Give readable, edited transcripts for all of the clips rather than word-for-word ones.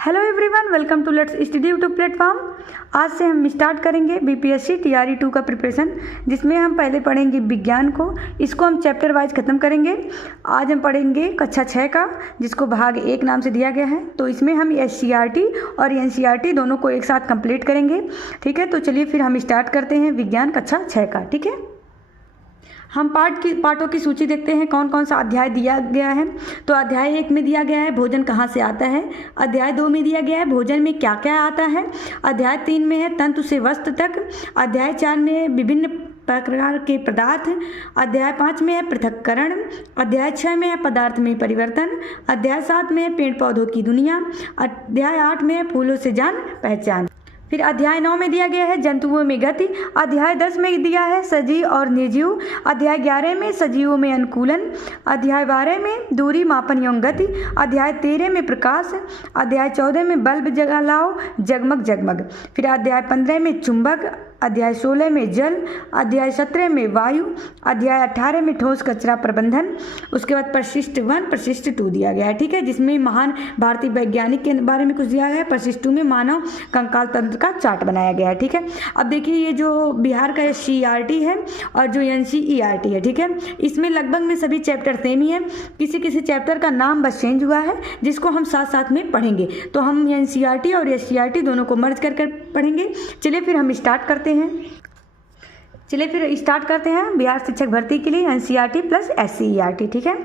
Hello everyone, welcome to let's study YouTube platform. आज से हम स्टार्ट करेंगे बीपीएससी टीआरई 2 का प्रिपरेशन, जिसमें हम पहले पढ़ेंगे विज्ञान को। इसको हम चैप्टर वाइज ख़त्म करेंगे। आज हम पढ़ेंगे कक्षा 6 का, जिसको भाग 1 नाम से दिया गया है। तो इसमें हम एससीईआरटी और एनसीईआरटी दोनों को एक साथ कंप्लीट करेंगे। ठीक है, तो चलिए फिर हम स्टार्ट करते हैं विज्ञान कक्षा 6 का। ठीक है, हम पाठों की सूची देखते हैं कौन कौन सा अध्याय दिया गया है। तो अध्याय 1 में दिया गया है भोजन कहाँ से आता है। अध्याय 2 में दिया गया है भोजन में क्या क्या आता है। अध्याय 3 में है तंतु से वस्तु तक। अध्याय 4 में है विभिन्न प्रकार के पदार्थ। अध्याय 5 में है पृथक्करण। अध्याय 6 में है पदार्थ में परिवर्तन। अध्याय 7 में है पेड़ पौधों की दुनिया। अध्याय 8 में है फूलों से जान पहचान। फिर अध्याय 9 में दिया गया है जंतुओं में गति। अध्याय 10 में दिया है सजीव और निर्जीव। अध्याय 11 में सजीवों में अनुकूलन। अध्याय 12 में दूरी मापन एवं गति। अध्याय 13 में प्रकाश। अध्याय 14 में बल्ब जलाओ जगमग जगमग। फिर अध्याय 15 में चुंबक। अध्याय 16 में जल। अध्याय 17 में वायु। अध्याय 18 में ठोस कचरा प्रबंधन। उसके बाद प्रशिष्ट 1 प्रशिष्ट 2 दिया गया है। ठीक है, जिसमें महान भारतीय वैज्ञानिक के बारे में कुछ दिया गया है। प्रशिष्ट 2 में मानव कंकाल तंत्र का चार्ट बनाया गया है। ठीक है, अब देखिए ये जो बिहार का एससीईआरटी है और जो एनसीईआरटी है, ठीक है, इसमें लगभग में सभी चैप्टर सेम ही है। किसी किसी चैप्टर का नाम बस चेंज हुआ है, जिसको हम साथ साथ में पढ़ेंगे। तो हम एनसीईआरटी और एससीईआरटी दोनों को मर्ज कर पढ़ेंगे। चलिए फिर हम स्टार्ट करते हैं बिहार शिक्षक भर्ती के लिए एनसीईआरटी प्लस एससीईआरटी। ठीक है,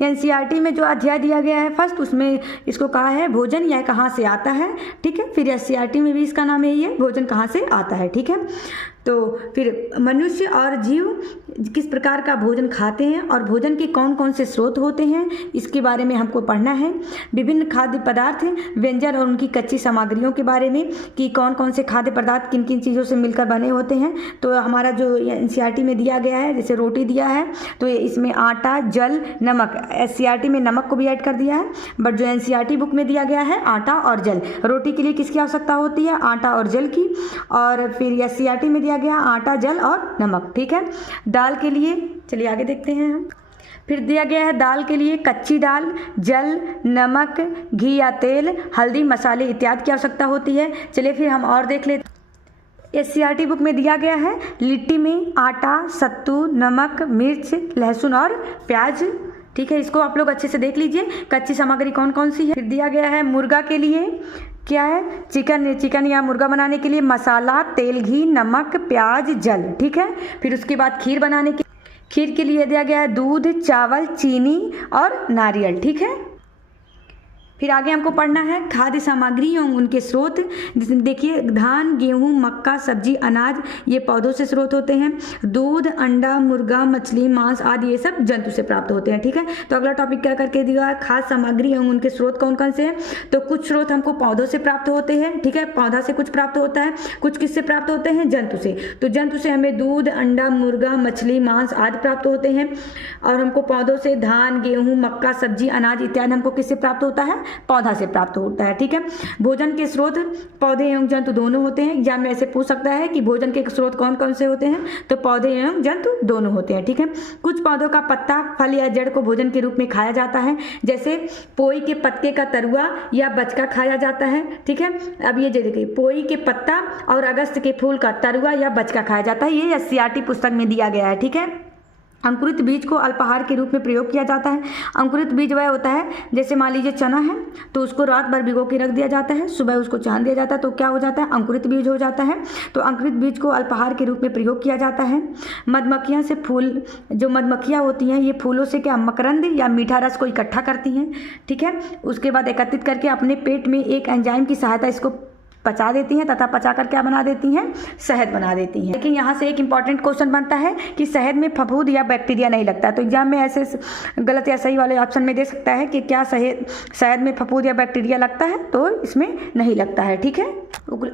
एनसीईआरटी में जो अध्याय दिया गया है फर्स्ट, उसमें इसको कहा है भोजन यह कहाँ से आता है। ठीक है, फिर एससीईआरटी में भी इसका नाम यही है, भोजन कहाँ से आता है। ठीक है, तो फिर मनुष्य और जीव किस प्रकार का भोजन खाते हैं और भोजन के कौन कौन से स्रोत होते हैं, इसके बारे में हमको पढ़ना है। विभिन्न खाद्य पदार्थ, व्यंजन और उनकी कच्ची सामग्रियों के बारे में कि कौन कौन से खाद्य पदार्थ किन किन चीज़ों से मिलकर बने होते हैं। तो हमारा जो एनसीईआरटी में दिया गया है, जैसे रोटी दिया है तो इसमें आटा, जल, नमक। एससीईआरटी में नमक को भी ऐड कर दिया है, बट जो एनसीईआरटी बुक में दिया गया है आटा और जल। रोटी के लिए किसकी आवश्यकता होती है? आटा और जल की। और फिर एससीईआरटी में दिया गया आटा, जल और नमक। ठीक है, दाल के लिए चलिए आगे देखते हैं हम। फिर दिया गया है दाल के लिए कच्ची दाल, जल, नमक, घी या तेल, हल्दी, मसाले इत्यादि की आवश्यकता होती है। चलिए फिर हम और देख लेते। एससीईआरटी बुक में दिया गया है लिट्टी में आटा, सत्तू, नमक, मिर्च, लहसुन और प्याज। ठीक है, इसको आप लोग अच्छे से देख लीजिए कच्ची सामग्री कौन कौन सी है। फिर दिया गया है मुर्गा के लिए क्या है? चिकन या मुर्गा बनाने के लिए मसाला, तेल, घी, नमक, प्याज, जल। ठीक है, फिर उसके बाद खीर के लिए दिया गया है दूध, चावल, चीनी और नारियल। ठीक है, फिर आगे हमको पढ़ना है खाद्य सामग्री एवं उनके स्रोत। जिसमें देखिए धान, गेहूं, मक्का, सब्जी, अनाज ये पौधों से स्रोत होते हैं। दूध, अंडा, मुर्गा, मछली, मांस आदि ये सब जंतु से प्राप्त होते हैं। ठीक है, तो अगला टॉपिक क्या करके दिया है? खाद्य सामग्री एवं उनके स्रोत कौन कौन से हैं। तो कुछ स्रोत हमको पौधों से प्राप्त होते हैं। ठीक है, पौधा से कुछ प्राप्त होता है, कुछ किससे प्राप्त होते हैं? जंतु से। तो जंतु से हमें दूध, अंडा, मुर्गा, मछली, मांस आदि प्राप्त होते हैं। और हमको पौधों से धान, गेहूँ, मक्का, सब्जी, अनाज इत्यादि हमको किससे प्राप्त होता है? पौधा से प्राप्त होता है। ठीक है, भोजन के स्रोत पौधे एवं जंतु दोनों होते हैं। एग्जाम में ऐसे पूछ सकता है कि भोजन के स्रोत कौन कौन से होते हैं, तो पौधे एवं जंतु दोनों होते हैं। ठीक है, कुछ पौधों का पत्ता, फल या जड़ को भोजन के रूप में खाया जाता है, जैसे पोई के पत्ते का तरुआ या बचका खाया जाता है। ठीक है, अब ये देखिए पोई के पत्ता और अगस्त के फूल का तरुआ या बचका खाया जाता है। ये एससीईआरटी पुस्तक में दिया गया है। ठीक है, अंकुरित बीज को अल्पाहार के रूप में प्रयोग किया जाता है। अंकुरित बीज वह होता है, जैसे मान लीजिए चना है तो उसको रात भर भिगो के रख दिया जाता है, सुबह उसको छान दिया जाता है, तो क्या हो जाता है? अंकुरित बीज हो जाता है। तो अंकुरित बीज को अल्पाहार के रूप में प्रयोग किया जाता है। मधुमक्खियाँ से फूल, जो मधुमक्खियाँ होती हैं ये फूलों से क्या मकरंद या मीठा रस को इकट्ठा करती हैं। ठीक है, उसके बाद एकत्रित करके अपने पेट में एक एंजाइम की सहायता इसको पचा देती हैं तथा पचाकर क्या बना देती हैं? शहद बना देती हैं। लेकिन यहाँ से एक इंपॉर्टेंट क्वेश्चन बनता है कि शहद में फफूंद या बैक्टीरिया नहीं लगता है। तो एग्जाम में ऐसे गलत या सही वाले ऑप्शन में दे सकता है कि क्या शहद में फफूंद या बैक्टीरिया लगता है, तो इसमें नहीं लगता है। ठीक है,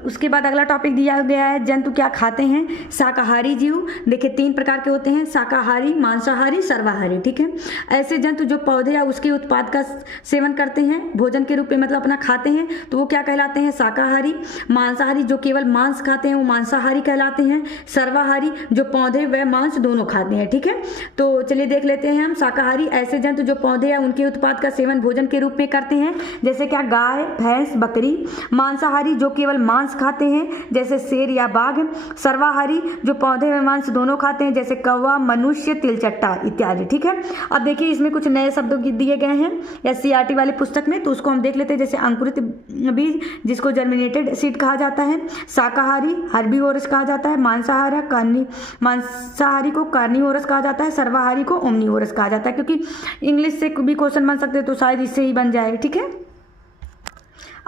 उसके बाद अगला टॉपिक दिया गया है जंतु क्या खाते हैं। शाकाहारी जीव देखिए 3 प्रकार के होते हैं, शाकाहारी, मांसाहारी, सर्वाहारी। ठीक है, ऐसे जंतु जो पौधे या उसके उत्पाद का सेवन करते हैं भोजन के रूप में, मतलब अपना खाते हैं, तो वो क्या कहलाते हैं? शाकाहारी। मांसाहारी जो केवल मांस खाते हैं वो मांसाहारी कहलाते हैं। सर्वाहारी जो पौधे व मांस दोनों खाते हैं, ठीक है। तो चलिए देख लेते हैं हम। शाकाहारी ऐसे जंतु जो पौधे या उनके उत्पाद का सेवन भोजन के रूप में करते हैं, जैसे क्या गाय, भैंस, बकरी। मांसाहारी जो केवल मांस खाते हैं, जैसे शेर या बाघ। सर्वाहारी जो पौधे व मांस दोनों खाते हैं, जैसे कौवा, मनुष्य, तिलचट्टा इत्यादि, ठीक है। अब देखिए इसमें कुछ नए शब्द दिए गए हैं SCERT वाली पुस्तक में, तो उसको हम देख लेते हैं। जैसे अंकुरित बीज जिसको जर्मिनेटेड सीड कहा जाता है। शाकाहारी हर्बीवोरस कहा जाता है। मांसाहारी को कार्निवोरस कहा जाता है। सर्वाहारी को ओमनीवोरस कहा जाता है, क्योंकि इंग्लिश से भी क्वेश्चन बन सकते हैं तो शायद इससे ही बन जाए, ठीक है।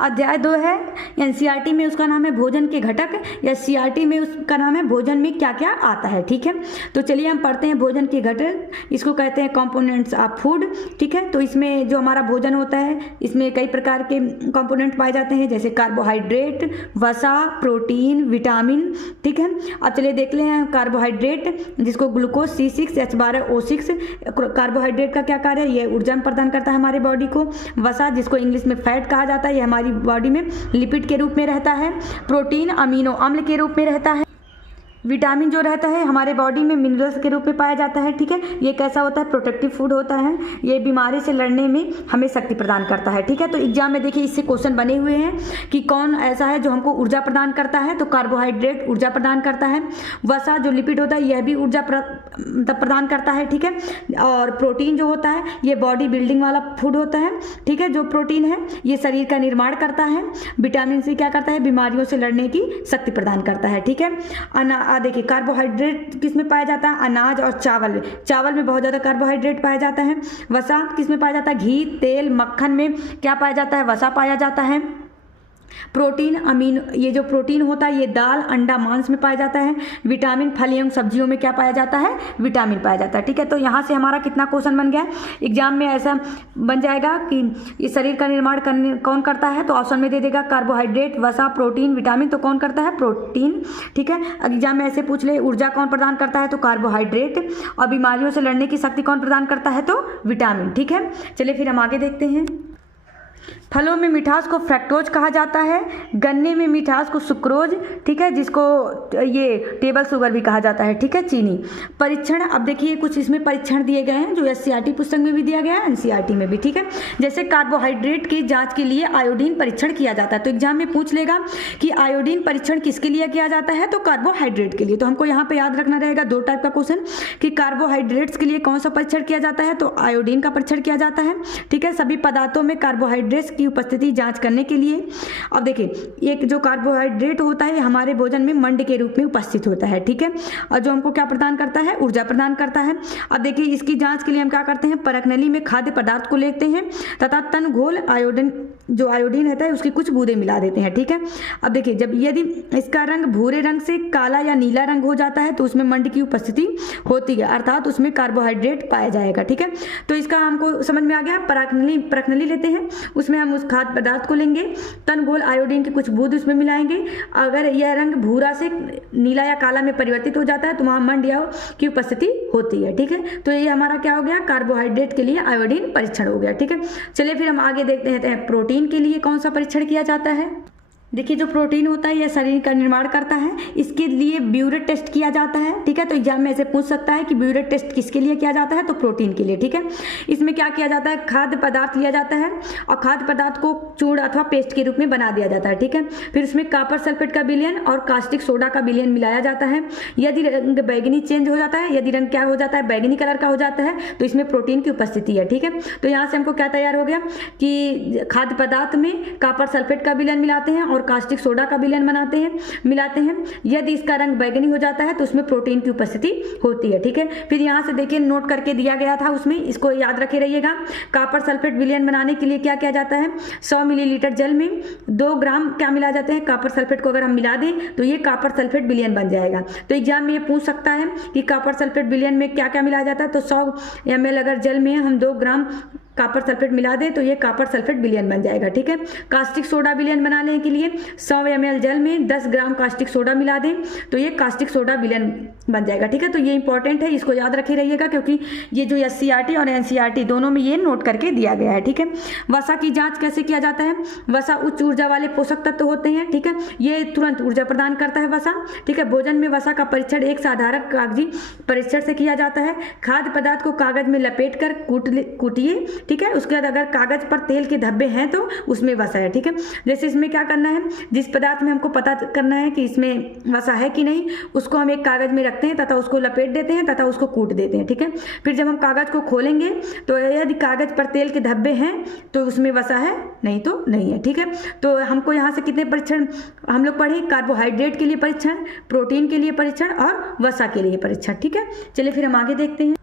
अध्याय 2 है NCERT में, उसका नाम है भोजन के घटक। SCERT में उसका नाम है भोजन में क्या क्या आता है, ठीक है। तो चलिए हम पढ़ते हैं भोजन के घटक। इसको कहते हैं कंपोनेंट्स ऑफ फूड, ठीक है। तो इसमें जो हमारा भोजन होता है इसमें कई प्रकार के कंपोनेंट पाए जाते हैं, जैसे कार्बोहाइड्रेट, वसा, प्रोटीन, विटामिन, ठीक है। अब चलिए देख लें हैं कार्बोहाइड्रेट, जिसको ग्लूकोज C6H12O6। कार्बोहाइड्रेट का क्या कार्य है, ये ऊर्जा प्रदान करता है हमारे बॉडी को। वसा जिसको इंग्लिश में फैट कहा जाता है, ये हमारी बॉडी में लिपिड के रूप में रहता है। प्रोटीन अमीनो अम्ल के रूप में रहता है। विटामिन जो रहता है हमारे बॉडी में मिनरल्स के रूप में पाया जाता है, ठीक है। ये कैसा होता है, प्रोटेक्टिव फूड होता है। ये बीमारी से लड़ने में हमें शक्ति प्रदान करता है, ठीक है। तो एग्जाम में देखिए इससे क्वेश्चन बने हुए हैं कि कौन ऐसा है जो हमको ऊर्जा प्रदान करता है, तो कार्बोहाइड्रेट ऊर्जा प्रदान करता है। वसा जो लिपिड होता है यह भी ऊर्जा प्रदान करता है, ठीक है। और प्रोटीन जो होता है ये बॉडी बिल्डिंग वाला फूड होता है, ठीक है। जो प्रोटीन है ये शरीर का निर्माण करता है। विटामिन C क्या करता है, बीमारियों से लड़ने की शक्ति प्रदान करता है, ठीक है। देखिए कार्बोहाइड्रेट किस में पाया जाता है, अनाज और चावल में। चावल में बहुत ज़्यादा कार्बोहाइड्रेट पाया जाता है। वसा किस में पाया जाता है, घी, तेल, मक्खन में क्या पाया जाता है, वसा पाया जाता है। प्रोटीन अमीनो, ये जो प्रोटीन होता है ये दाल, अंडा, मांस में पाया जाता है। विटामिन फल एवं सब्जियों में क्या पाया जाता है, विटामिन पाया जाता है, ठीक है। तो यहाँ से हमारा कितना क्वेश्चन बन गया एग्जाम में, ऐसा बन जाएगा कि इस शरीर का निर्माण कौन करता है, तो ऑप्शन में दे देगा कार्बोहाइड्रेट, वसा, प्रोटीन, विटामिन। तो कौन करता है, प्रोटीन, ठीक है। एग्जाम में ऐसे पूछ ले ऊर्जा कौन प्रदान करता है, तो कार्बोहाइड्रेट। और बीमारियों से लड़ने की शक्ति कौन प्रदान करता है, तो विटामिन, ठीक है। चलिए फिर हम आगे देखते हैं। फलों में मिठास को फ्रैक्टोज कहा जाता है। गन्ने में मिठास को सुक्रोज, ठीक है, जिसको ये टेबल शुगर भी कहा जाता है, ठीक है, चीनी। परीक्षण, अब देखिए कुछ इसमें परीक्षण दिए गए हैं जो SCERT पुस्तक में भी दिया गया है, NCERT में भी, ठीक है। जैसे कार्बोहाइड्रेट की जांच के लिए आयोडीन परीक्षण किया जाता है। तो एग्जाम में पूछ लेगा कि आयोडीन परीक्षण किसके लिए किया जाता है, तो कार्बोहाइड्रेट के लिए। तो हमको यहाँ पे याद रखना रहेगा 2 टाइप का क्वेश्चन कि कार्बोहाइड्रेट्स के लिए कौन सा परीक्षण किया जाता है, तो आयोडीन का परीक्षण किया जाता है, ठीक है। सभी पदार्थों में कार्बोहाइड्रेट्स की उपस्थिति जांच करने के लिए। अब देखिए एक जो कार्बोहाइड्रेट होता है हमारे भोजन में मंड के रूप में उपस्थित होता है, ठीक है। और जो हमको क्या प्रदान करता है, ऊर्जा प्रदान करता है। अब देखिए इसकी जांच के लिए हम क्या करते हैं, परखनली में खाद्य पदार्थ को लेते हैं तथा तन घोल आयोडीन, जो आयोडीन रहता है उसकी कुछ बूंदें मिला देते हैं, ठीक है। अब देखिए जब यदि इसका रंग भूरे रंग से काला या नीला रंग हो जाता है तो उसमें मंड की उपस्थिति होती है, अर्थात उसमें कार्बोहाइड्रेट पाया जाएगा, ठीक है। तो इसका हमको समझ में आ गया। परखनली लेते हैं, उसमें हम उस खाद्य पदार्थ को लेंगे, तन घोल आयोडीन की कुछ बूंद उसमें मिलाएंगे। अगर यह रंग भूरा से नीला या काला में परिवर्तित हो जाता है तो वहां मंड या की उपस्थिति होती है, ठीक है। तो ये हमारा क्या हो गया, कार्बोहाइड्रेट के लिए आयोडीन परीक्षण हो गया, ठीक है। चलिए फिर हम आगे देखते हैं प्रोटीन के लिए कौन सा परीक्षण किया जाता है। देखिए जो प्रोटीन होता है यह शरीर का निर्माण करता है, इसके लिए ब्यूरेट टेस्ट किया जाता है, ठीक है। तो एग्जाम में ऐसे पूछ सकता है कि ब्यूरेट टेस्ट किसके लिए किया जाता है, तो प्रोटीन के लिए, ठीक है। इसमें क्या किया जाता है, खाद्य पदार्थ लिया जाता है और खाद्य पदार्थ को चूर्ण अथवा पेस्ट के रूप में बना दिया जाता है, ठीक है। फिर उसमें कॉपर सल्फेट का विलयन और कास्टिक सोडा का विलयन मिलाया जाता है। यदि रंग बैगनी चेंज हो जाता है, यदि रंग क्या हो जाता है, बैगनी कलर का हो जाता है, तो इसमें प्रोटीन की उपस्थिति है, ठीक है। तो यहाँ से हमको क्या तैयार हो गया कि खाद्य पदार्थ में कॉपर सल्फेट का विलयन मिलाते हैं और कास्टिक सोडा का विलयन मिलाते हैं। यदि इसका रंग बैगनी हो जाता है तो उसमें प्रोटीन की उपस्थिति होती है, ठीक है। फिर यहाँ से देखिए नोट करके दिया गया था, उसमें इसको याद रखे रहिएगा। कॉपर सल्फेट विलयन बनाने के लिए क्या किया जाता है, 100 मिलीलीटर जल में 2 ग्राम क्या मिला जाते हैं, कॉपर सल्फेट को अगर हम मिला दें तो ये कॉपर सल्फेट विलयन बन जाएगा। तो एग्जाम में ये पूछ सकता है कि कॉपर सल्फेट विलयन में क्या क्या मिलाया जाता है। तो 100 ml अगर जल में हम 2 ग्राम कॉपर सल्फेट मिला दें तो ये कॉपर सल्फेट विलयन बन जाएगा। ठीक है, कास्टिक सोडा विलयन बनाने के लिए 100 ml जल में 10 ग्राम कास्टिक सोडा मिला दें तो ये कास्टिक सोडा विलयन बन जाएगा। ठीक है, तो ये इंपॉर्टेंट है, इसको याद रखे रहिएगा क्योंकि ये जो SCERT और NCERT दोनों में ये नोट करके दिया गया है। ठीक है, वसा की जांच कैसे किया जाता है? वसा उच्च ऊर्जा वाले पोषक तत्व होते हैं। ठीक है, ये तुरंत ऊर्जा प्रदान करता है वसा। ठीक है, भोजन में वसा का परीक्षण एक साधारण कागजी परीक्षण से किया जाता है। खाद्य पदार्थ को कागज में लपेट कर कूटिए। ठीक है, उसके बाद अगर कागज पर तेल के धब्बे हैं तो उसमें वसा है। ठीक है, जैसे इसमें क्या करना है, जिस पदार्थ में हमको पता करना है कि इसमें वसा है कि नहीं, उसको हम एक कागज में रखते हैं तथा उसको लपेट देते हैं तथा उसको कूट देते हैं। ठीक है, फिर जब हम कागज को खोलेंगे तो यदि कागज पर तेल के धब्बे हैं तो उसमें वसा है, नहीं तो नहीं है। ठीक है, तो हमको यहाँ से कितने परीक्षण हम लोग पढ़े? कार्बोहाइड्रेट के लिए परीक्षण, प्रोटीन के लिए परीक्षण और वसा के लिए परीक्षण। ठीक है, चलिए फिर हम आगे देखते हैं।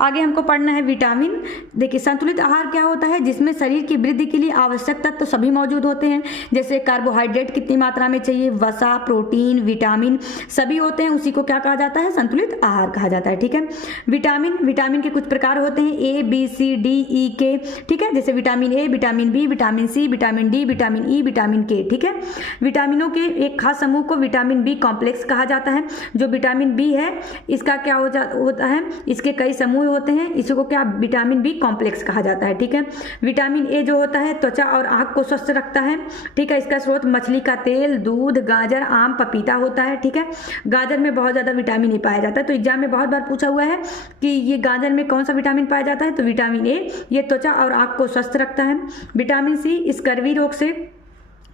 आगे हमको पढ़ना है विटामिन। देखिए, संतुलित आहार क्या होता है? जिसमें शरीर की वृद्धि के लिए आवश्यक तत्व सभी मौजूद होते हैं। जैसे कार्बोहाइड्रेट कितनी मात्रा में चाहिए, वसा, प्रोटीन, विटामिन सभी होते हैं, उसी को क्या कहा जाता है? संतुलित आहार कहा जाता है। ठीक है, विटामिन के कुछ प्रकार होते हैं, A, B, C, D, E, K। ठीक है, जैसे vitamin A, vitamin B, vitamin C, vitamin D, vitamin E, vitamin K। ठीक है, विटामिनों के एक खास समूह को विटामिन बी कॉम्प्लेक्स कहा जाता है। जो विटामिन बी है इसका क्या होता है, इसके कई समूह होते हैं, इसको क्या विटामिन बी कॉम्प्लेक्स कहा जाता है। ठीक है, विटामिन ए जो होता है त्वचा और आंख को स्वस्थ रखता है। ठीक है, इसका स्रोत मछली का तेल, दूध, गाजर, आम, पपीता होता है। ठीक है, गाजर में बहुत ज़्यादा विटामिन ए पाया जाता है, तो एग्जाम में बहुत बार पूछा हुआ है कि ये गाजर में कौन सा विटामिन पाया जाता है, तो विटामिन ए, ये त्वचा और आंख को स्वस्थ रखता है। विटामिन सी स्कर्वी रोग से,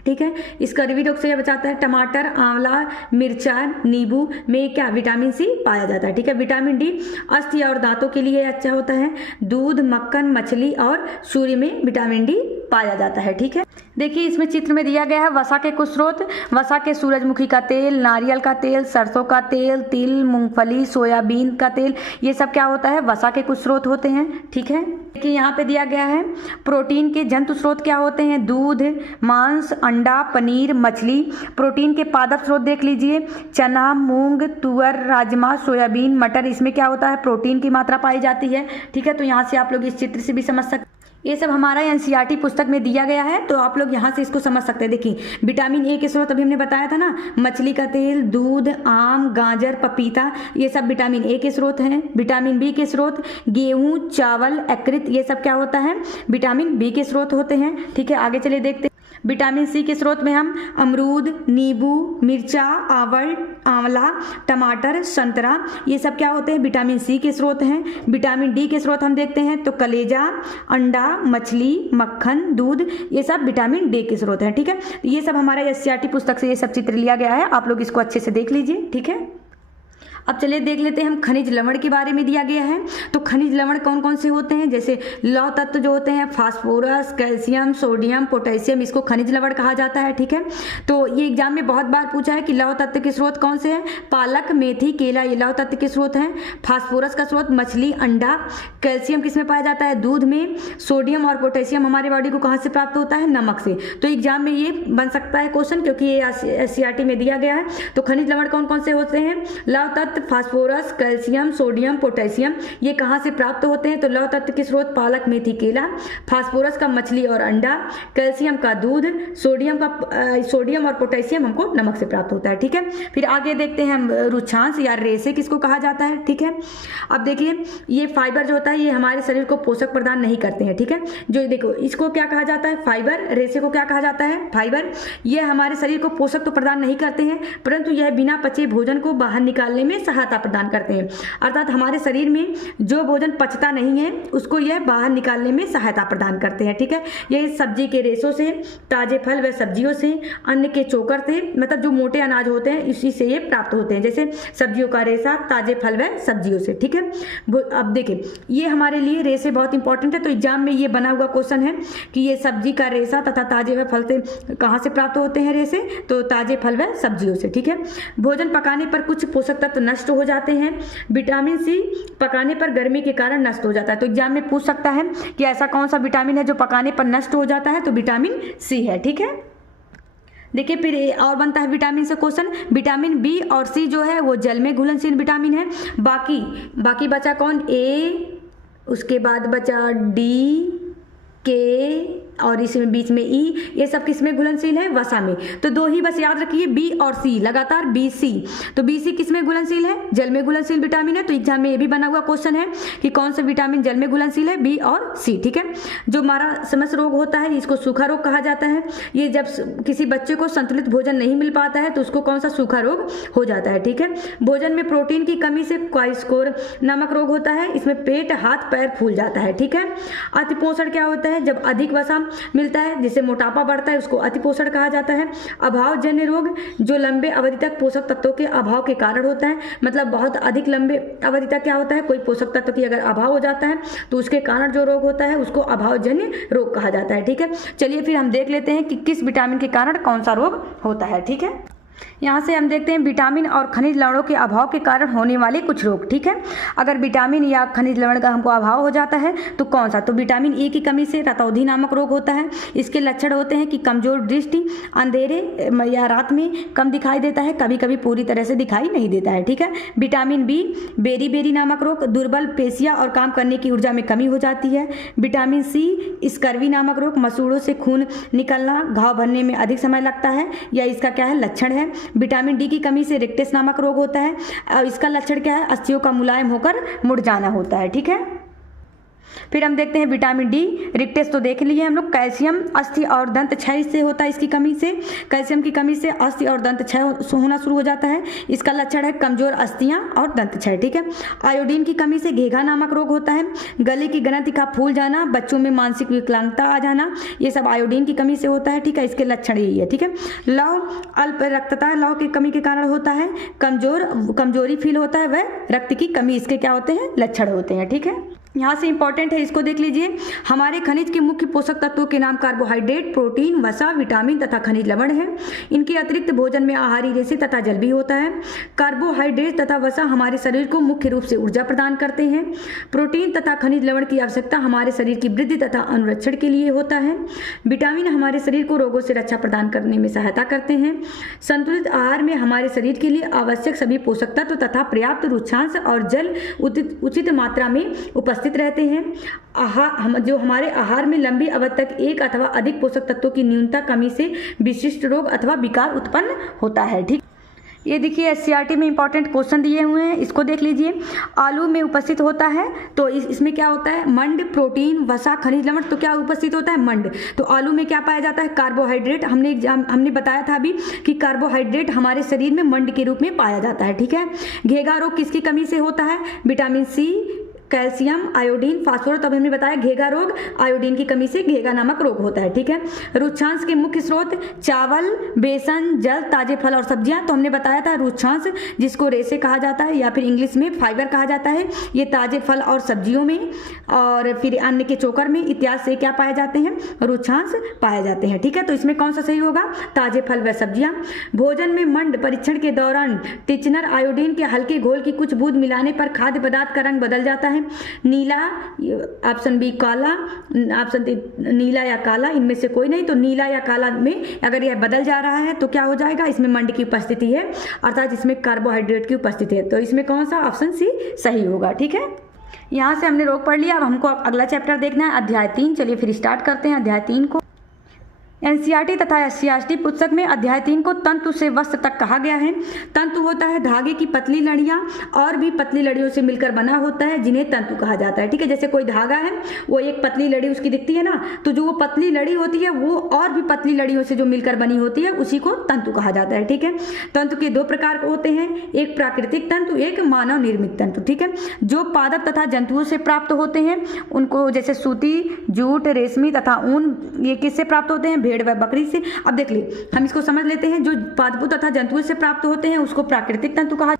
ठीक है, स्कर्वी रोग से बचाता है। टमाटर, आंवला, मिर्चा, नींबू में क्या विटामिन सी पाया जाता है। ठीक है, विटामिन डी अस्थि और दांतों के लिए अच्छा होता है। दूध, मक्खन, मछली और सूर्य में विटामिन डी पाया जाता है। ठीक है, देखिए इसमें चित्र में दिया गया है वसा के कुछ स्रोत। वसा के सूरजमुखी का तेल, नारियल का तेल, सरसों का तेल, तिल, मूंगफली, सोयाबीन का तेल, ये सब क्या होता है? वसा के कुछ स्रोत होते हैं। ठीक है, देखिए यहाँ पे दिया गया है प्रोटीन के जंतु स्रोत क्या होते हैं? दूध, मांस, अंडा, पनीर, मछली। प्रोटीन के पादप स्रोत देख लीजिए, चना, मूंग, तुअर, राजमा, सोयाबीन, मटर, इसमें क्या होता है? प्रोटीन की मात्रा पाई जाती है। ठीक है, तो यहाँ से आप लोग इस चित्र से भी समझ सकते हैं। ये सब हमारा NCERT पुस्तक में दिया गया है, तो आप लोग यहाँ से इसको समझ सकते हैं। देखिए, विटामिन ए के स्रोत अभी हमने बताया था ना, मछली का तेल, दूध, आम, गाजर, पपीता, ये सब विटामिन ए के स्रोत हैं। विटामिन बी के स्रोत गेहूं, चावल, यकृत, ये सब क्या होता है? विटामिन बी के स्रोत होते हैं। ठीक है, आगे चलिए देखते हैं। विटामिन सी के स्रोत में हम अमरूद, नींबू, मिर्चा, आंवला, टमाटर, संतरा, ये सब क्या होते हैं? विटामिन सी के स्रोत हैं। विटामिन डी के स्रोत हम देखते हैं तो कलेजा, अंडा, मछली, मक्खन, दूध, ये सब विटामिन डी के स्रोत हैं। ठीक है, ये सब हमारा SCERT पुस्तक से ये सब चित्र लिया गया है, आप लोग इसको अच्छे से देख लीजिए। ठीक है, अब चलिए देख लेते हैं हम खनिज लवण के बारे में दिया गया है। तो खनिज लवण कौन कौन से होते हैं? जैसे लौह तत्व जो होते हैं फास्फोरस, कैल्शियम, सोडियम, पोटेशियम, इसको खनिज लवण कहा जाता है। ठीक है, तो ये एग्जाम में बहुत बार पूछा है कि लौह तत्व के स्रोत कौन से हैं? पालक, मेथी, केला, ये लौह तत्व के स्रोत हैं। फास्फोरस का स्रोत मछली, अंडा। कैल्शियम किसमें पाया जाता है? दूध में। सोडियम और पोटेशियम हमारे बॉडी को कहाँ से प्राप्त होता है? नमक से। तो एग्जाम में ये बन सकता है क्वेश्चन, क्योंकि ये SCERT में दिया गया है। तो खनिज लवण कौन कौन से होते हैं? लौह तत्व, फास्फोरस, कैल्शियम, सोडियम, पोटेशियम, ये कहाँ से प्राप्त होते हैं? तो लौह तत्व के स्रोत पालक, मेथी, केला। फास्फोरस का मछली और अंडा। कैल्शियम का दूध। सोडियम और पोटेशियम हमको नमक से प्राप्त होता है। ठीक है, फिर आगे देखते हैं हम रुक्षांश या रेशे किसको कहा जाता है। ठीक है, अब देखिए ये फाइबर जो होता है ये हमारे शरीर को पोषक प्रदान नहीं करते हैं। ठीक है, जो देखो इसको क्या कहा जाता है? फाइबर। रेशे को क्या कहा जाता है? फाइबर। ये हमारे शरीर को पोषक तो प्रदान नहीं करते हैं, परंतु यह बिना पचे भोजन को बाहर निकालने में सहायता प्रदान करते हैं। अर्थात हमारे शरीर में जो भोजन पचता नहीं है उसको यह बाहर निकालने में सहायता प्रदान करते हैं। ठीक है, ये सब्जी के रेशों से, ताजे फल व सब्जियों से, अन्न के चोकर से, मतलब जो मोटे अनाज होते हैं इसी से ये प्राप्त होते हैं, जैसे सब्जियों का रेशा, ताजे फल व सब्जियों से। ठीक है, अब देखिए ये हमारे लिए रेशे बहुत इंपॉर्टेंट है, तो एग्जाम में ये बना हुआ क्वेश्चन है कि ये सब्जी का रेशा तथा ताजे व फल से कहाँ से प्राप्त होते हैं रेशे? तो ताजे फल व सब्जियों से। ठीक है, भोजन पकाने पर कुछ पोषक तत्व नष्ट हो जाते हैं। विटामिन सी पकाने पर गर्मी के कारण नष्ट हो जाता है। तो एग्जाम में पूछ सकता है कि ऐसा कौन सा विटामिन है जो पकाने पर नष्ट हो जाता है? तो विटामिन सी है। ठीक है, देखिए फिर और बनता है विटामिन से क्वेश्चन। विटामिन बी और सी जो है वो जल में घुलनशील विटामिन है। बाकी बचा कौन? ए, उसके बाद बचा डी, के और इसमें बीच में ई, ये सब किसमें घुलनशील है? वसा में। तो दो ही बस याद रखिए, बी और सी, लगातार बी सी। तो बी सी किसमें घुलनशील है? जल में घुलनशील विटामिन है। तो एग्जाम में ये भी बना हुआ क्वेश्चन है कि कौन सा विटामिन जल में घुलनशील है? बी और सी, ठीक है। जो हमारा समस्या रोग होता है इसको सूखा रोग कहा जाता है। ये जब किसी बच्चे को संतुलित भोजन नहीं मिल पाता है तो उसको कौन सा सूखा रोग हो जाता है, ठीक है। भोजन में प्रोटीन की कमी से क्वाइस्कोर नामक रोग होता है। इसमें पेट, हाथ, पैर फूल जाता है, ठीक है। अतिपोषण क्या होता है? जब अधिक वसा मिलता है जिससे मोटापा बढ़ता है उसको अतिपोषण कहा जाता है। अभाव जन्य रोग जो लंबे अवधि तक पोषक तत्वों के अभाव के कारण होता है, मतलब बहुत अधिक लंबे अवधि तक क्या होता है, कोई पोषक तत्व की अगर अभाव हो जाता है तो उसके कारण जो रोग होता है उसको अभावजन्य रोग कहा जाता है, ठीक है। चलिए फिर हम देख लेते हैं कि किस विटामिन के कारण कौन सा रोग होता है, ठीक है। यहाँ से हम देखते हैं विटामिन और खनिज लवणों के अभाव के कारण होने वाले कुछ रोग, ठीक है। अगर विटामिन या खनिज लवण का हमको अभाव हो जाता है तो कौन सा? तो विटामिन ए की कमी से रतौंधी नामक रोग होता है। इसके लक्षण होते हैं कि कमजोर दृष्टि, अंधेरे या रात में कम दिखाई देता है, कभी कभी पूरी तरह से दिखाई नहीं देता है, ठीक है। विटामिन बी, बेरी नामक रोग, दुर्बल पेशियां और काम करने की ऊर्जा में कमी हो जाती है। विटामिन सी, स्कर्वी नामक रोग, मसूड़ों से खून निकलना, घाव भरने में अधिक समय लगता है या इसका क्या है? लक्षण है। विटामिन डी की कमी से रिक्टेस नामक रोग होता है और इसका लक्षण क्या है? अस्थियों का मुलायम होकर मुड़ जाना होता है, ठीक है। फिर हम देखते हैं विटामिन डी, रिक्टेस तो देख लिए हम लोग। कैल्शियम अस्थि और दंत क्षय से होता है, इसकी कमी से, कैल्शियम की कमी से अस्थि और दंत क्षय होना शुरू हो जाता है। इसका लक्षण है कमजोर अस्थियां और दंत क्षय, ठीक है। आयोडीन की कमी से घेघा नामक रोग होता है। गले की ग्रंथि का फूल जाना, बच्चों में मानसिक विकलांगता आ जाना, ये सब आयोडीन की कमी से होता है, ठीक है। इसके लक्षण यही है, ठीक है। लौह, अल्प रक्तता लौह की कमी के कारण होता है। कमजोरी फील होता है, वह रक्त की कमी, इसके क्या होते हैं? लक्षण होते हैं, ठीक है। यहाँ से इंपॉर्टेंट है, इसको देख लीजिए। हमारे खनिज के मुख्य पोषक तत्वों के नाम कार्बोहाइड्रेट, प्रोटीन, वसा, विटामिन तथा खनिज लवण है। इनके अतिरिक्त भोजन में आहारी रेशे तथा जल भी होता है। कार्बोहाइड्रेट तथा वसा हमारे शरीर को मुख्य रूप से ऊर्जा प्रदान करते हैं। प्रोटीन तथा खनिज लवण की आवश्यकता हमारे शरीर की वृद्धि तथा अनुरक्षण के लिए होता है। विटामिन हमारे शरीर को रोगों से रक्षा प्रदान करने में सहायता करते हैं। संतुलित आहार में हमारे शरीर के लिए आवश्यक सभी पोषक तत्व तथा पर्याप्त रुक्षांश और जल उचित मात्रा में उपस्थित रहते हैं। जो हमारे आहार में लंबी अवधि तक एक अथवा अधिक पोषक तत्वों की न्यूनता कमी से विशिष्ट रोग अथवा विकार उत्पन्न होता है, ठीक। ये देखिए एससीईआरटी में इंपॉर्टेंट क्वेश्चन दिए हुए हैं, इसको देख लीजिए। आलू में उपस्थित होता है तो इसमें क्या होता है? मंड, प्रोटीन, वसा, खनिज लवण। तो क्या उपस्थित होता है? मंड। तो आलू में क्या पाया जाता है? कार्बोहाइड्रेट। हमने बताया था अभी कि कार्बोहाइड्रेट हमारे शरीर में मंड के रूप में पाया जाता है, ठीक है। घेघा रोग किसकी कमी से होता है? Vitamin C, calcium, iodine, phosphorus. तब हमने बताया घेघा रोग आयोडीन की कमी से घेघा नामक रोग होता है, ठीक है। रुक्षांश के मुख्य स्रोत चावल, बेसन, जल, ताजे फल और सब्जियां। तो हमने बताया था रुक्षांश जिसको रेशे कहा जाता है या फिर इंग्लिश में फाइबर कहा जाता है, ये ताजे फल और सब्जियों में और फिर अन्न के चोकर में इत्यादि से क्या पाए जाते हैं? रुक्षांश पाए जाते हैं, ठीक है। तो इसमें कौन सा सही होगा? ताजे फल व सब्जियां। भोजन में मंड परीक्षण के दौरान टिचनर आयोडीन के हल्के घोल की कुछ बूंद मिलाने पर खाद्य पदार्थ का रंग बदल जाता है। नीला, ऑप्शन बी काला, ऑप्शन नीला या काला, इनमें से कोई नहीं। तो नीला या काला में अगर यह बदल जा रहा है तो क्या हो जाएगा? इसमें मंड की उपस्थिति है, अर्थात इसमें कार्बोहाइड्रेट की उपस्थिति है। तो इसमें कौन सा? ऑप्शन सी सही होगा, ठीक है। यहाँ से हमने रोग पढ़ लिया, अब हमको अगला चैप्टर देखना है, अध्याय 3। चलिए फिर स्टार्ट करते हैं अध्याय 3 को। एनसीईआरटी तथा एससीईआरटी पुस्तक में अध्याय 3 को तंतु से वस्त्र तक कहा गया है। तंतु होता है धागे की पतली लड़ियां और भी पतली लड़ियों से मिलकर बना होता है, जिन्हें तंतु कहा जाता है, ठीक है। जैसे कोई धागा है, वो एक पतली लड़ी उसकी दिखती है ना, तो जो वो पतली लड़ी होती है वो और भी पतली लड़ियों से जो मिलकर बनी होती है उसी को तंतु कहा जाता है, ठीक है। तंतु के दो प्रकार होते हैं, एक प्राकृतिक तंतु, एक मानव निर्मित तंतु, ठीक है। जो पादप तथा जंतुओं से प्राप्त होते हैं उनको, जैसे सूती, जूट, रेशमी तथा ऊन, ये किससे प्राप्त होते हैं? भेड़ व बकरी से। अब देख लिए, हम इसको समझ लेते हैं। जो पादपों तथा जंतुओं से प्राप्त होते हैं उसको प्राकृतिक तंतु कहा,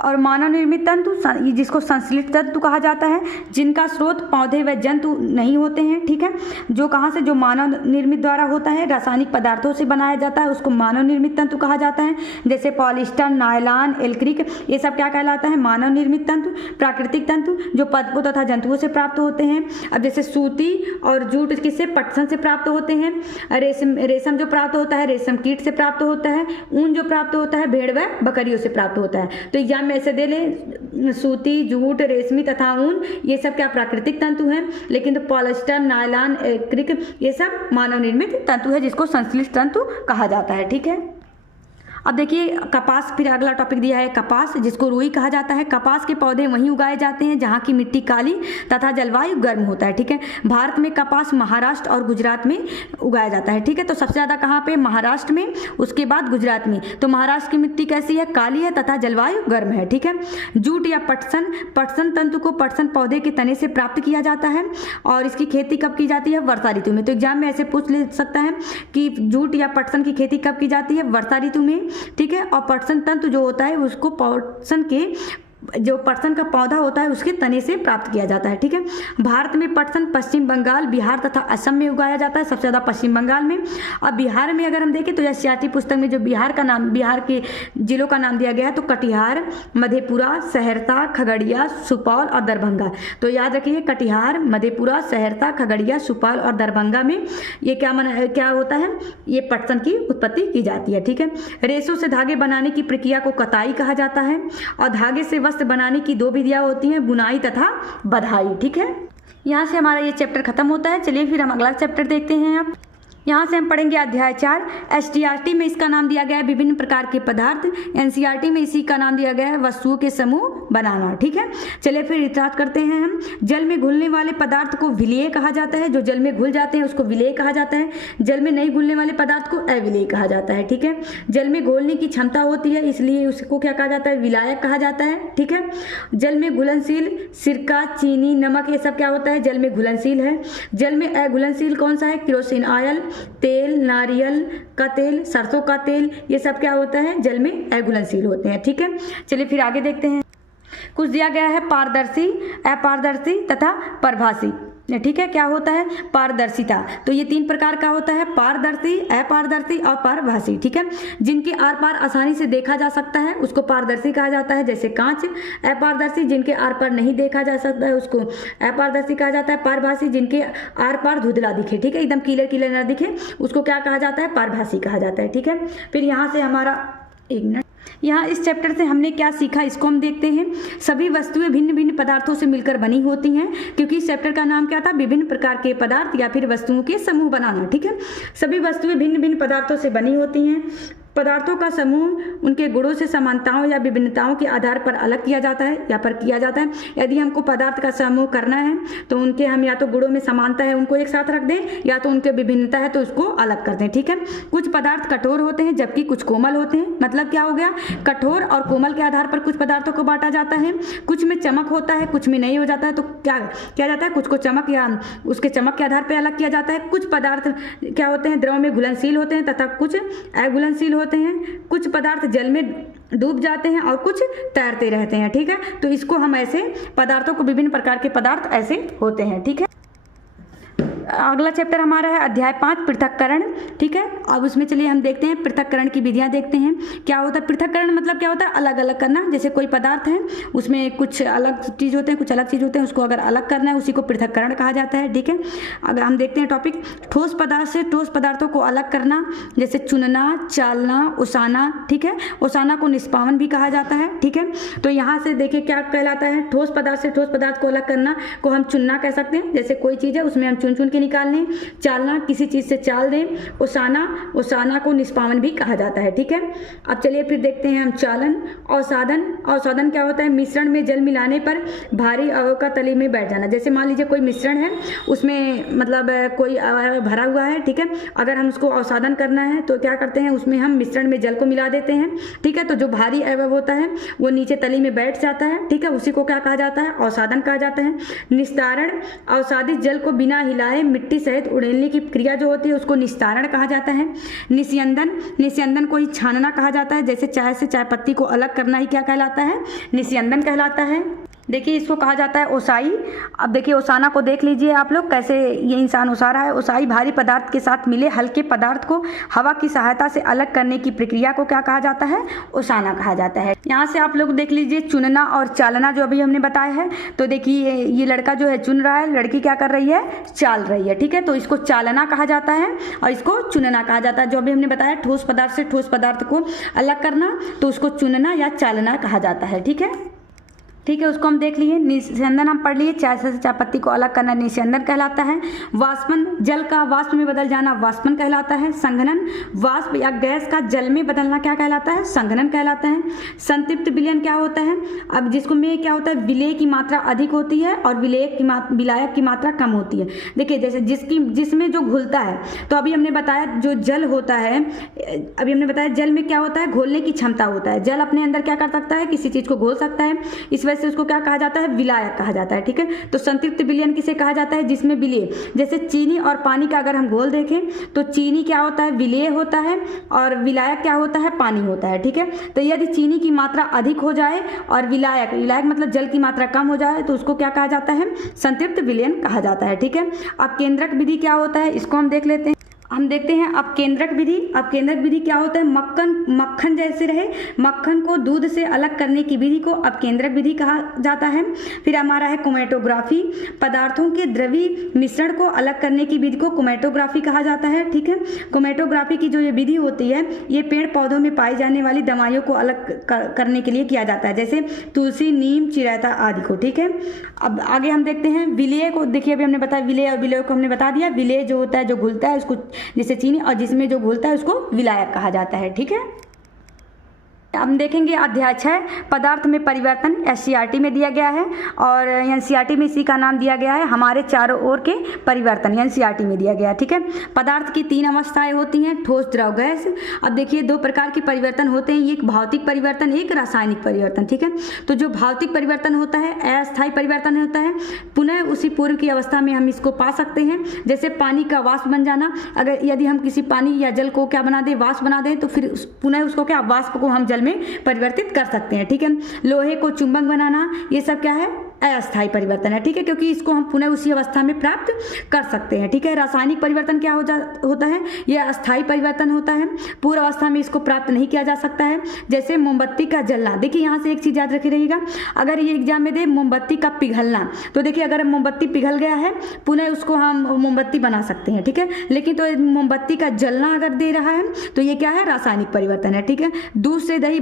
और मानव निर्मित तंतु जिसको संश्लिष्ट तंतु कहा जाता है, जिनका स्रोत पौधे व जंतु नहीं होते हैं, ठीक है। जो कहाँ से? जो मानव निर्मित द्वारा होता है, रासायनिक पदार्थों से बनाया जाता है, उसको मानव निर्मित तंतु कहा जाता है। जैसे पॉलिस्टर, नायलॉन, एल्क्रिक, ये सब क्या कहलाता है? मानव निर्मित तंतु। प्राकृतिक तंतु जो पादपों तथा जंतुओं से प्राप्त होते हैं। अब जैसे सूती और जूट किससे? पटसन से प्राप्त होते हैं। रेशम जो प्राप्त होता है रेशम कीट से प्राप्त होता है। ऊन जो प्राप्त होता है भेड़ व बकरियों से प्राप्त होता है। तो एग्जाम में ऐसे दे ले, सूती, जूट, रेशमी तथा ऊन, ये सब क्या प्राकृतिक तंतु हैं। लेकिन तो पॉलिस्टर, नायलॉन, एक्रिक, ये सब मानव निर्मित तंतु है जिसको संश्लिष्ट तंतु कहा जाता है। ठीक है, अब देखिए कपास, फिर अगला टॉपिक दिया है कपास, जिसको रुई कहा जाता है। कपास के पौधे वहीं उगाए जाते हैं जहाँ की मिट्टी काली तथा जलवायु गर्म होता है। ठीक है, भारत में कपास महाराष्ट्र और गुजरात में उगाया जाता है। ठीक है, तो सबसे ज़्यादा कहाँ पे, महाराष्ट्र में, उसके बाद गुजरात में। तो महाराष्ट्र की मिट्टी कैसी है, काली है तथा जलवायु गर्म है। ठीक है, जूट या पटसन, पटसन तंतु को पटसन पौधे के तने से प्राप्त किया जाता है और इसकी खेती कब की जाती है, वर्षा ऋतु में। तो एग्जाम में ऐसे पूछ ले सकता है कि जूट या पटसन की खेती कब की जाती है, वर्षा ऋतु में। ठीक है, और पटसन तंतु जो होता है उसको पटसन के जो पटसन का पौधा होता है उसके तने से प्राप्त किया जाता है। ठीक है, भारत में पटसन पश्चिम बंगाल, बिहार तथा असम में उगाया जाता है, सबसे ज़्यादा पश्चिम बंगाल में। अब बिहार में अगर हम देखें तो एससीईआरटी पुस्तक में जो बिहार का नाम, बिहार के जिलों का नाम दिया गया है तो कटिहार, मधेपुरा, सहरसा, खगड़िया, सुपौल और दरभंगा। तो याद रखिए कटिहार, मधेपुरा, सहरसा, खगड़िया, सुपौल और दरभंगा में ये क्या होता है, ये पटसन की उत्पत्ति की जाती है। ठीक है, रेशों से धागे बनाने की प्रक्रिया को कताई कहा जाता है और धागे से वस्त्र बनाने की दो विधियां होती हैं, बुनाई तथा बधाई। ठीक है, यहाँ से हमारा ये चैप्टर खत्म होता है। चलिए फिर हम अगला चैप्टर देखते हैं। अब यहाँ से हम पढ़ेंगे अध्याय 4। एसटीईआरटी में इसका नाम दिया गया है विभिन्न प्रकार के पदार्थ, एनसीईआरटी में इसी का नाम दिया गया है वस्तुओं के समूह बनाना। ठीक है, चलिए फिर स्टार्ट करते हैं हम। जल में घुलने वाले पदार्थ को विलेय कहा जाता है, जो जल में घुल जाते हैं उसको विलेय कहा जाता है। जल में नहीं घुलने वाले पदार्थ को अविलेय कहा जाता है। ठीक है, जल में घोलने की क्षमता होती है इसलिए उसको क्या कहा जाता है, विलायक कहा जाता है। ठीक है, जल में घुलनशील, सिरका, चीनी, नमक, ये सब क्या होता है, जल में घुलनशील है। जल में अघुलनशील कौन सा है, केरोसिन ऑयल, तेल, नारियल का तेल, सरसों का तेल, ये सब क्या होता है, जल में अघुलनशील होते हैं। ठीक है, चलिए फिर आगे देखते हैं। कुछ दिया गया है पारदर्शी, अपारदर्शी तथा परभासी। ठीक है, क्या होता है, पारदर्शिता। तो ये 3 प्रकार का होता है, पारदर्शी, अपारदर्शी और पारभासी। ठीक है, जिनके आर पार आसानी से देखा जा सकता है उसको पारदर्शी कहा जाता है, जैसे कांच। अपारदर्शी, जिनके आर पार नहीं देखा जा सकता है उसको अपारदर्शी कहा जाता है। पारभासी, जिनके आर पार धुंधला दिखे, ठीक है, एकदम क्लियर ना दिखे, उसको क्या कहा जाता है, पारभासी कहा जाता है। ठीक है, फिर यहाँ से हमारा, एक मिनट, यहाँ इस चैप्टर से हमने क्या सीखा इसको हम देखते हैं। सभी वस्तुएं भिन्न भिन्न पदार्थों से मिलकर बनी होती हैं, क्योंकि इस चैप्टर का नाम क्या था, विभिन्न प्रकार के पदार्थ या फिर वस्तुओं के समूह बनाना। ठीक है, सभी वस्तुएं भिन्न भिन्न पदार्थों से बनी होती हैं। पदार्थों का समूह उनके गुणों से समानताओं या विभिन्नताओं के आधार पर अलग किया जाता है या पर किया जाता है। यदि हमको पदार्थ का समूह करना है तो उनके हम या तो गुणों में समानता है उनको एक साथ रख दें, या तो उनके विभिन्नता है तो उसको अलग कर दें। ठीक है, कुछ पदार्थ कठोर होते हैं जबकि कुछ कोमल होते हैं। मतलब क्या हो गया, कठोर और कोमल के आधार पर कुछ पदार्थों को बांटा जाता है। कुछ में चमक होता है, कुछ में नहीं हो जाता है, तो क्या किया जाता है, कुछ को चमक या उसके चमक के आधार पर अलग किया जाता है। कुछ पदार्थ क्या होते हैं, द्रव में घुलनशील होते हैं तथा कुछ अघुलनशील होते हैं। कुछ पदार्थ जल में डूब जाते हैं और कुछ तैरते रहते हैं। ठीक है, तो इसको हम ऐसे पदार्थों को, विभिन्न प्रकार के पदार्थ ऐसे होते हैं। ठीक है, अगला चैप्टर हमारा है अध्याय 5, पृथक्करण। ठीक है, अब उसमें चलिए हम देखते हैं पृथक्करण की विधियां देखते हैं। क्या होता है पृथक्करण, मतलब क्या होता है, अलग अलग करना। जैसे कोई पदार्थ है उसमें कुछ अलग चीज़ होते हैं, कुछ अलग चीज़ होते हैं, उसको अगर अलग करना है उसी को पृथक्करण कहा जाता है। ठीक है, अगर हम देखते हैं टॉपिक, ठोस पदार्थ से ठोस पदार्थों को अलग करना, जैसे चुनना, चालना, ओसाना। ठीक है, ओसाना को निष्पावन भी कहा जाता है। ठीक है, तो यहाँ से देखिए क्या कहलाता है, ठोस पदार्थ से ठोस पदार्थ को अलग करना को हम चुनना कह सकते हैं। जैसे कोई चीज़ है उसमें हम चुन चुन के निकाल लें। चालना, किसी चीज से चाल दें। ओसाना, ओसाना को निष्पावन भी कहा जाता है। ठीक है, अब चलिए फिर देखते हैं हम चालन। अवसादन, अवसादन क्या होता है, मिश्रण में जल मिलाने पर भारी अवयव का तली में बैठ जाना। जैसे मान लीजिए कोई मिश्रण है उसमें मतलब कोई अवयव भरा हुआ है। ठीक है, अगर हम उसको अवसादन करना है तो क्या करते हैं, उसमें हम मिश्रण में जल को मिला देते हैं। ठीक है, तो जो भारी अवयव होता है वो नीचे तली में बैठ जाता है। ठीक है, उसी को क्या कहा जाता है, अवसादन कहा जाता है। निस्तारण, अवसादित जल को बिना हिलाए मिट्टी सहित उड़ेलने की क्रिया जो होती है उसको निस्तारण कहा जाता है। निस्यंदन, निस्यंदन को ही छानना कहा जाता है। जैसे चाय से चाय पत्ती को अलग करना ही क्या कहलाता है, निस्यंदन कहलाता है। देखिए इसको कहा जाता है ओसाई। अब देखिए ओसाना को देख लीजिए आप लोग, कैसे ये इंसान ओसा रहा है। ओसाई भारी पदार्थ के साथ मिले हल्के पदार्थ को हवा की सहायता से अलग करने की प्रक्रिया को क्या कहा जाता है, ओसाना कहा जाता है। यहाँ से आप लोग देख लीजिए चुनना और चालना जो अभी हमने बताया है। तो देखिए ये लड़का जो है चुन रहा है, लड़की क्या कर रही है, चाल रही है। ठीक है, तो इसको चालना कहा जाता है और इसको चुनना कहा जाता है। जो अभी हमने बताया ठोस पदार्थ से ठोस पदार्थ को अलग करना, तो उसको चुनना या चालना कहा जाता है। ठीक है, ठीक है, उसको हम देख लिए। निस्यंदन हम पढ़ लिए, चाय से चाय पत्ती को अलग करना निस्यंदन कहलाता है। वाष्पन, जल का वाष्प में बदल जाना वाष्पन कहलाता है। संघनन, वाष्प या गैस का जल में बदलना क्या कहलाता है? संघनन कहलाता है। संतृप्त विलयन क्या होता है? अब जिसको में क्या होता है, विलेय की मात्रा अधिक होती है और विलायक की मात्रा कम होती है। देखिए जैसे जिसमें जो घुलता है, तो अभी हमने बताया जो जल होता है, अभी हमने बताया जल में क्या होता है, घोलने की क्षमता होता है। जल अपने अंदर क्या कर सकता है, किसी चीज को घोल सकता है, इस वजह से उसको क्या कहा जाता है, विलायक कहा जाता है। ठीक है, तो संतृप्त विलयन किसे कहा जाता है? जिसमें विलेय, जैसे चीनी और पानी का अगर हम घोल देखें तो चीनी क्या होता है, विलेय होता है, और विलायक क्या होता है, पानी होता है। ठीक है, तो यदि चीनी की मात्रा अधिक हो जाए और विलायक मतलब जल की मात्रा कम हो जाए तो उसको क्या कहा जाता है, संतृप्त विलयन कहा जाता है। ठीक है, अब केंद्रक विधि क्या होता है, इसको हम देख लेते हैं। हम देखते हैं अब केंद्रक विधि। अब केंद्रक विधि क्या होता है, मक्खन जैसे रहे, मक्खन को दूध से अलग करने की विधि को अब केंद्रक विधि कहा जाता है। फिर हमारा है क्रोमैटोग्राफी, पदार्थों के द्रवीय मिश्रण को अलग करने की विधि को क्रोमैटोग्राफी कहा जाता है। ठीक है, क्रोमैटोग्राफी की जो ये विधि होती है, ये पेड़ पौधों में पाई जाने वाली दवाइयों को अलग करने के लिए किया जाता है, जैसे तुलसी, नीम, चिरैता आदि को। ठीक है, अब आगे हम देखते हैं विलेय को। देखिए अभी हमने बताया विलेय और विलेय को हमने बता दिया। विलेय जो होता है, जो घुलता है, उसको जैसे चीनी, और जिसमें जो घुलता है उसको विलायक कहा जाता है। ठीक है, अब देखेंगे अध्याय 6 पदार्थ में परिवर्तन, एससीईआरटी में दिया गया है, और एनसीईआरटी में इसी का नाम दिया गया है हमारे चारों ओर के परिवर्तन, एनसीईआरटी में दिया गया है। ठीक है, पदार्थ की 3 अवस्थाएं होती हैं, ठोस, द्रव, गैस। अब देखिए 2 प्रकार के परिवर्तन होते हैं, एक भौतिक परिवर्तन, एक रासायनिक परिवर्तन। ठीक है, तो जो भौतिक परिवर्तन होता है, अस्थायी परिवर्तन होता है, पुनः उसी पूर्व की अवस्था में हम इसको पा सकते हैं। जैसे पानी का वाष्प बन जाना, अगर यदि हम किसी पानी या जल को क्या बना दें, वाष्प बना दें, तो फिर पुनः उसको क्या, वाष्प को हम जल में परिवर्तित कर सकते हैं। ठीक है, लोहे को चुंबक बनाना, ये सब क्या है, अस्थायी परिवर्तन है। ठीक है, क्योंकि इसको हम पुनः उसी अवस्था में प्राप्त कर सकते हैं। ठीक है, रासायनिक परिवर्तन क्या होता है, यह अस्थायी परिवर्तन होता है, पूर्व अवस्था में इसको प्राप्त नहीं किया जा सकता है। जैसे मोमबत्ती का जलना, देखिए यहाँ से एक चीज याद रखी रहिएगा, अगर ये एग्जाम में दे मोमबत्ती का पिघलना, तो देखिए अगर मोमबत्ती पिघल गया है, पुनः उसको हम मोमबत्ती बना सकते हैं। ठीक है, लेकिन तो मोमबत्ती का जलना अगर दे रहा है तो ये क्या है, रासायनिक परिवर्तन है। ठीक है, दूध से दही